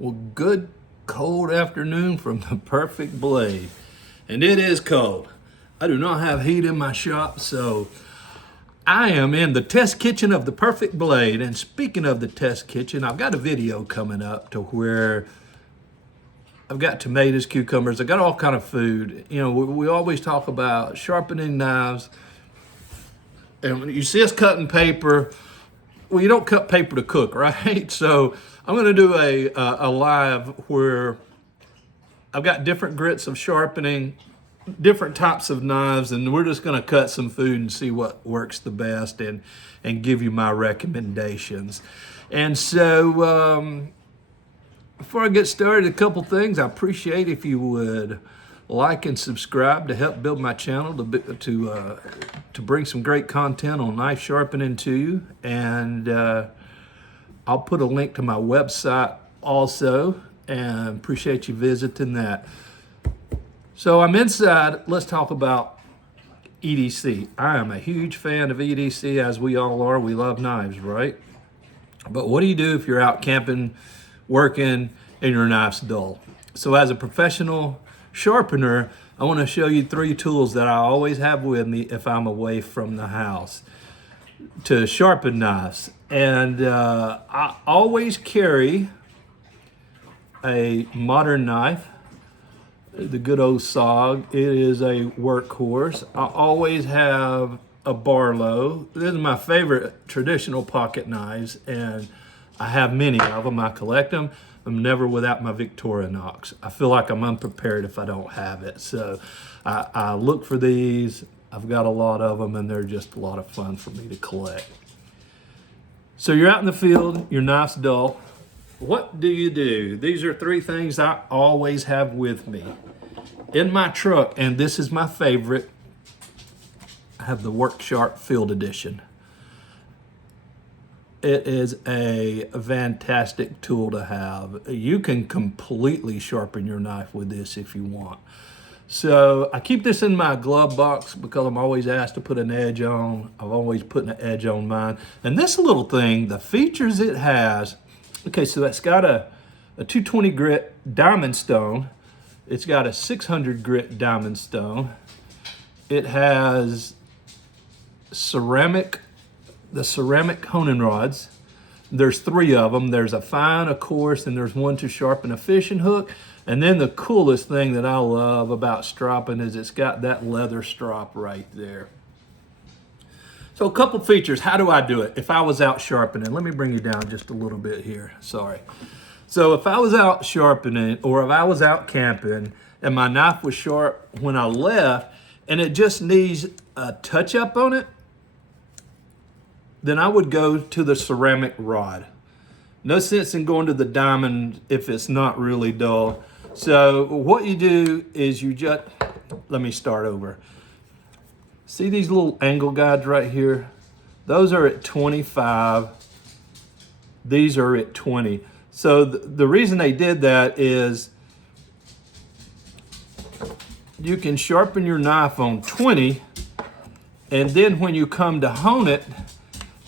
Well, good cold afternoon from the Perfect Blade. And it is cold. I do not have heat in my shop, so I am in the test kitchen of the Perfect Blade. And speaking of the test kitchen, I've got a video coming up to where I've got tomatoes, cucumbers, I got all kind of food. You know, we always talk about sharpening knives. And when you see us cutting paper, well, you don't cut paper to cook, right? So I'm going to do a live where I've got different grits of sharpening, different types of knives, and we're just going to cut some food and see what works the best and give you my recommendations. And so before I get started, a couple things. I appreciate if you would like and subscribe to help build my channel to bring some great content on knife sharpening to you. And I'll put a link to my website also, and appreciate you visiting that. So I'm inside. Let's talk about EDC. I am a huge fan of EDC, as we all are. We love knives, right? But what do you do if you're out camping, working, and your knife's dull? So as a professional sharpener, I want to show you 3 tools that I always have with me if I'm away from the house to sharpen knives. And I always carry a modern knife, the good old SOG. It is a workhorse. I always have a Barlow. This is my favorite traditional pocket knives, and I have many of them. I collect them. I'm never without my Victorinox. I feel like I'm unprepared if I don't have it. So I look for these. I've got a lot of them, and they're just a lot of fun for me to collect. So you're out in the field, your knife's dull. What do you do? These are 3 things I always have with me. In my truck, and this is my favorite, I have the Work Sharp Field Edition. It is a fantastic tool to have. You can completely sharpen your knife with this if you want. So I keep this in my glove box because I'm always asked to put an edge on. I've always put an edge on mine. And this little thing, the features it has, okay, so it's got a 220 grit diamond stone. It's got a 600 grit diamond stone. It has the ceramic honing rods. There's 3 of them. There's a fine, of course, and there's one to sharpen a fishing hook. And then the coolest thing that I love about stropping is it's got that leather strop right there. So a couple features. How do I do it? If I was out sharpening, let me bring you down just a little bit here. Sorry. So if I was out sharpening, or if I was out camping and my knife was sharp when I left and it just needs a touch up on it, then I would go to the ceramic rod. No sense in going to the diamond if it's not really dull. So what you do is you just, let me start over. See these little angle guides right here? Those are at 25. These are at 20. So the reason they did that is you can sharpen your knife on 20, and then when you come to hone it,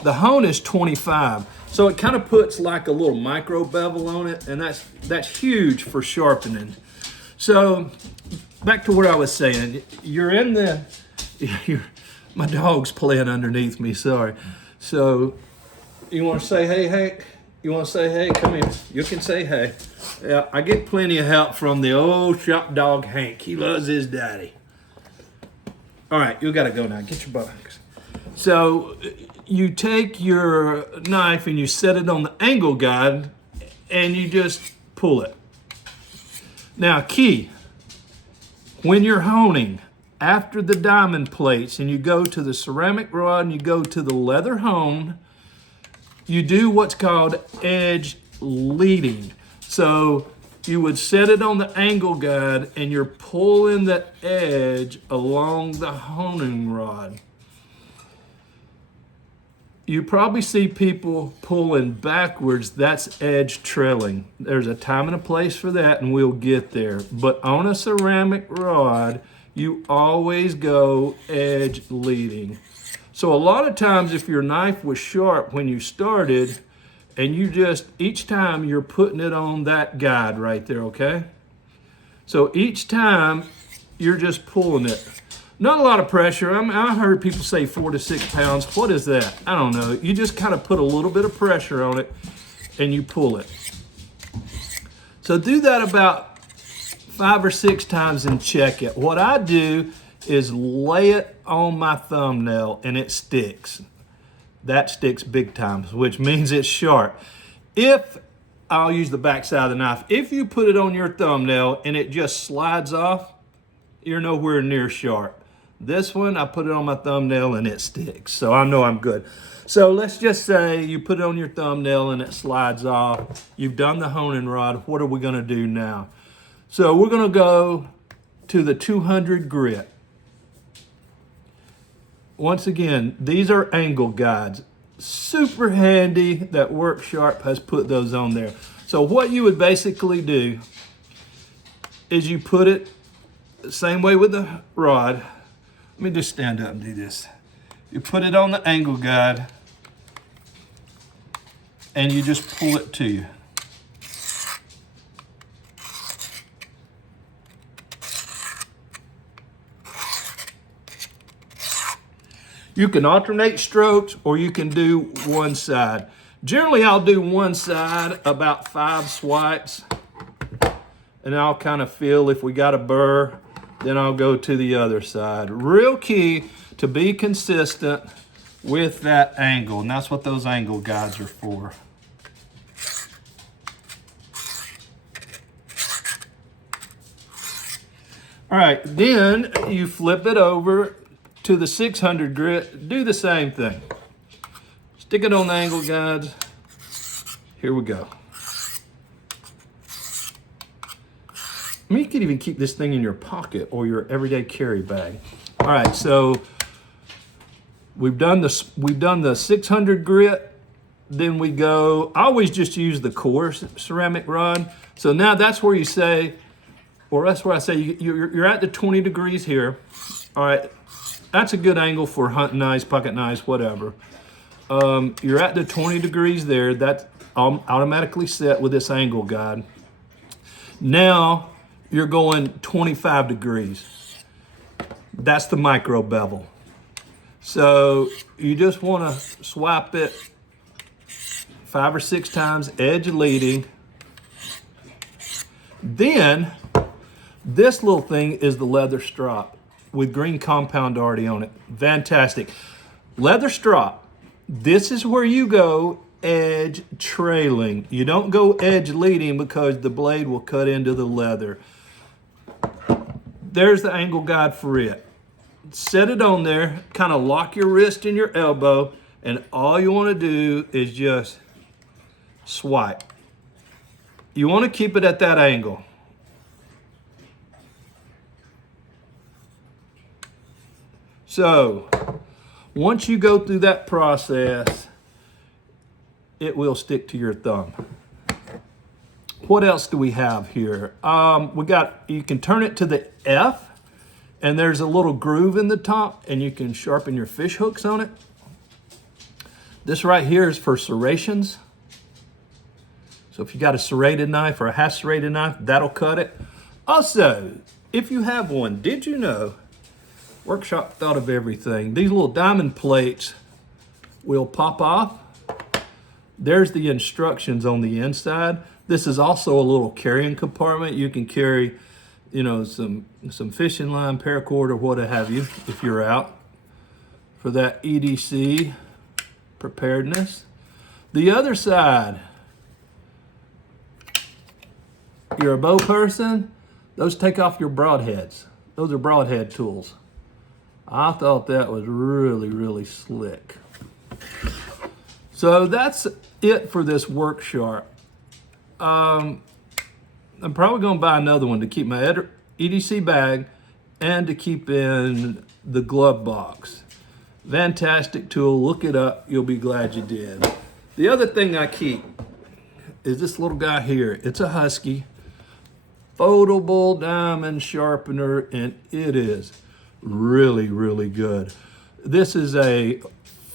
the hone is 25. So it kind of puts like a little micro bevel on it, and that's huge for sharpening. So back to what I was saying, my dog's playing underneath me, sorry. So you want to say hey, Hank? You want to say hey? Come here. You can say hey. Yeah, I get plenty of help from the old shop dog Hank. He loves his daddy. All right, you got to go now. Get your box. So you take your knife and you set it on the angle guide and you just pull it. Now, key, when you're honing, after the diamond plates and you go to the ceramic rod and you go to the leather hone, you do what's called edge leading. So you would set it on the angle guide and you're pulling the edge along the honing rod. You probably see people pulling backwards. That's edge trailing. There's a time and a place for that, and we'll get there. But on a ceramic rod, you always go edge leading. So a lot of times if your knife was sharp when you started And you just, each time you're putting it on that guide right there, okay? So each time you're just pulling it. Not a lot of pressure. I heard people say 4 to 6 pounds. What is that? I don't know. You just kind of put a little bit of pressure on it and you pull it. So do that about 5 or 6 times and check it. What I do is lay it on my thumbnail and it sticks. That sticks big time, which means it's sharp. If, I'll use the back side of the knife, if you put it on your thumbnail and it just slides off, you're nowhere near sharp. This one, I put it on my thumbnail and it sticks, so I know I'm good. So let's just say you put it on your thumbnail and it slides off. You've done the honing rod. What are we gonna do now? So we're gonna go to the 200 grit. Once again, these are angle guides. Super handy that Work Sharp has put those on there. So what you would basically do is you put it the same way with the rod. Let me just stand up and do this. You put it on the angle guide and you just pull it to you. You can alternate strokes or you can do one side. Generally, I'll do one side about 5 swipes and I'll kind of feel if we got a burr, then I'll go to the other side. Real key to be consistent with that angle, and that's what those angle guides are for. All right, then you flip it over to the 600 grit, do the same thing. Stick it on the angle guides. Here we go. I mean, you could even keep this thing in your pocket or your everyday carry bag. All right, so we've done the 600 grit. Then we go, I always just use the coarse ceramic rod. So now that's where you say, or that's where I say you're at the 20 degrees here. All right. That's a good angle for hunting knives, pocket knives, whatever. You're at the 20 degrees there. That's automatically set with this angle guide. Now you're going 25 degrees. That's the micro bevel. So you just want to swipe it 5 or 6 times, edge leading. Then this little thing is the leather strop with green compound already on it. Fantastic. Leather strop. This is where you go edge trailing. You don't go edge leading because the blade will cut into the leather. There's the angle guide for it. Set it on there, kind of lock your wrist in your elbow, and all you want to do is just swipe. You want to keep it at that angle. So, once you go through that process, it will stick to your thumb. What else do we have here? You can turn it to the F, and there's a little groove in the top, and you can sharpen your fish hooks on it. This right here is for serrations. So if you got a serrated knife or a half serrated knife, that'll cut it. Also, if you have one, did you know Work Sharp thought of everything? These little diamond plates will pop off. There's the instructions on the inside. This is also a little carrying compartment. You can carry, some fishing line, paracord, or what have you, if you're out for that EDC preparedness. The other side, you're a bow person, those take off your broadheads. Those are broadhead tools. I thought that was really, really slick. So that's it for this Work Sharp. I'm probably going to buy another one to keep my EDC bag and to keep in the glove box. Fantastic tool. Look it up. You'll be glad you did. The other thing I keep is this little guy here. It's a Husky foldable diamond sharpener, and it is really, really good. This is a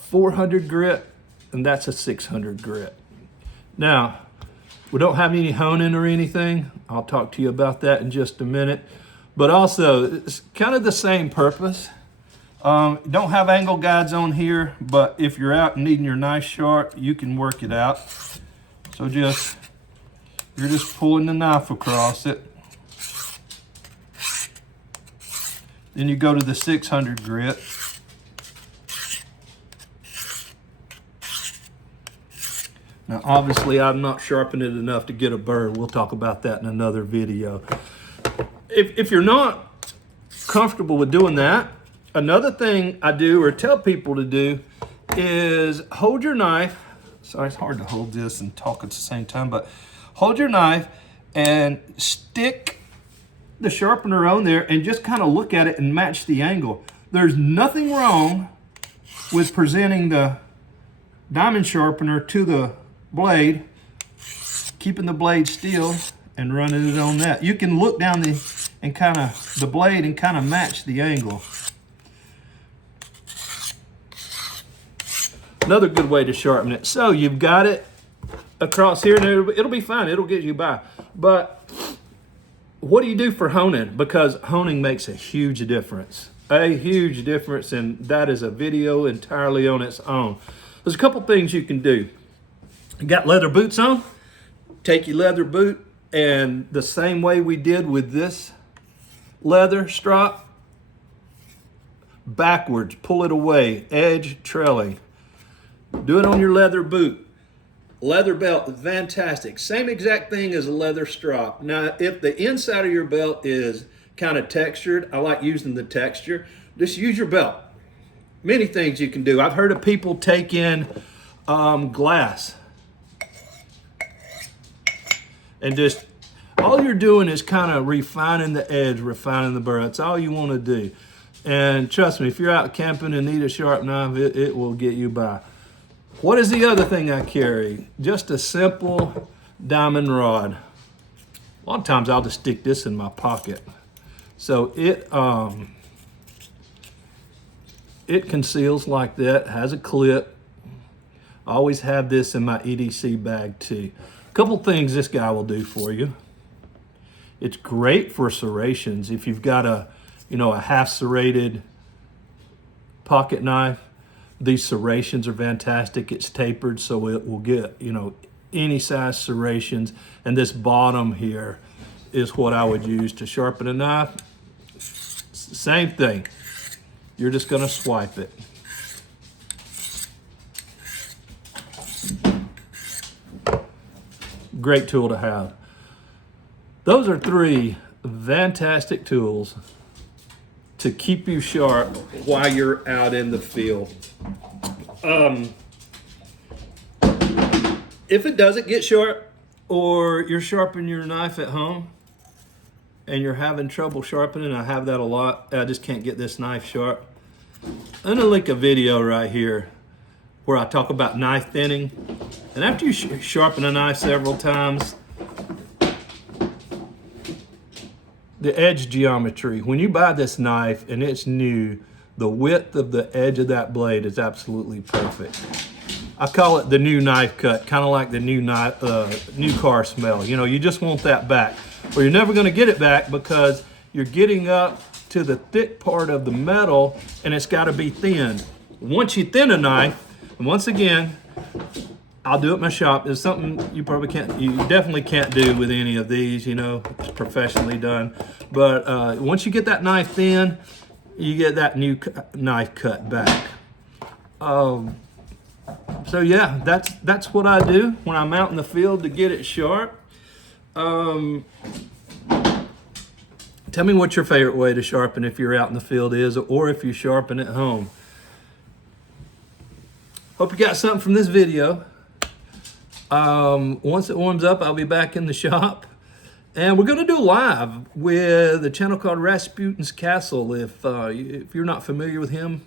400 grit, and that's a 600 grit. Now, we don't have any honing or anything. I'll talk to you about that in just a minute. But also, it's kind of the same purpose. Don't have angle guides on here, but if you're out and needing your knife sharp, you can work it out. So you're just pulling the knife across it. Then you go to the 600 grit. Now, obviously, I'm not sharpening it enough to get a burr. We'll talk about that in another video. If you're not comfortable with doing that, another thing I do or tell people to do is hold your knife. Sorry, it's hard to hold this and talk at the same time, but hold your knife and stick the sharpener on there and just kind of look at it and match the angle. There's nothing wrong with presenting the diamond sharpener to the blade, keeping the blade still and running it on that. You can look down the blade and kind of match the angle. Another good way to sharpen it. So you've got it across here, and it'll be fine. It'll get you by. But what do you do for honing? Because honing makes a huge difference. A huge difference, and that is a video entirely on its own. There's a couple things you can do. You got leather boots on? Take your leather boot, and the same way we did with this leather strap, backwards, pull it away, edge trailing. Do it on your leather boot. Leather belt, fantastic. Same exact thing as a leather strap. Now, if the inside of your belt is kind of textured, I like using the texture, just use your belt. Many things you can do. I've heard of people take in glass and just, all you're doing is kind of refining the edge, refining the burr. That's all you want to do. And trust me, if you're out camping and need a sharp knife, it will get you by. What is the other thing I carry? Just a simple diamond rod. A lot of times I'll just stick this in my pocket. So it conceals like that, has a clip. I always have this in my EDC bag too. A couple things this guy will do for you. It's great for serrations. If you've got a half serrated pocket knife, these serrations are fantastic. It's tapered, so it will get, any size serrations. And this bottom here is what I would use to sharpen a knife. Same thing. You're just gonna swipe it. Great tool to have. Those are 3 fantastic tools to keep you sharp while you're out in the field. If it doesn't get sharp, or you're sharpening your knife at home and you're having trouble sharpening, I have that a lot, I just can't get this knife sharp, I'm gonna link a video right here where I talk about knife thinning. And after you sharpen a knife several times, the edge geometry, when you buy this knife and it's new, the width of the edge of that blade is absolutely perfect. I call it the new knife cut, kind of like the new car smell. You just want that back. Well, you're never gonna get it back because you're getting up to the thick part of the metal and it's gotta be thinned. Once you thin a knife, and once again, I'll do it in my shop. It's something you definitely can't do with any of these, it's professionally done. But once you get that knife thin, you get that new knife cut back. So yeah, that's what I do when I'm out in the field to get it sharp. Tell me what your favorite way to sharpen if you're out in the field is, or if you sharpen at home. Hope you got something from this video. Once it warms up, I'll be back in the shop. And we're going to do live with a channel called Rasputin's Castle. If you're not familiar with him,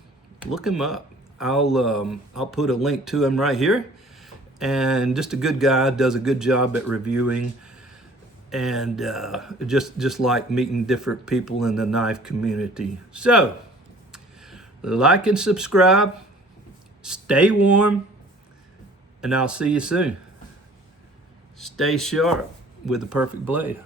look him up. I'll put a link to him right here. And just a good guy, does a good job at reviewing. And just like meeting different people in the knife community. So, like and subscribe. Stay warm. And I'll see you soon. Stay sharp with the perfect blade.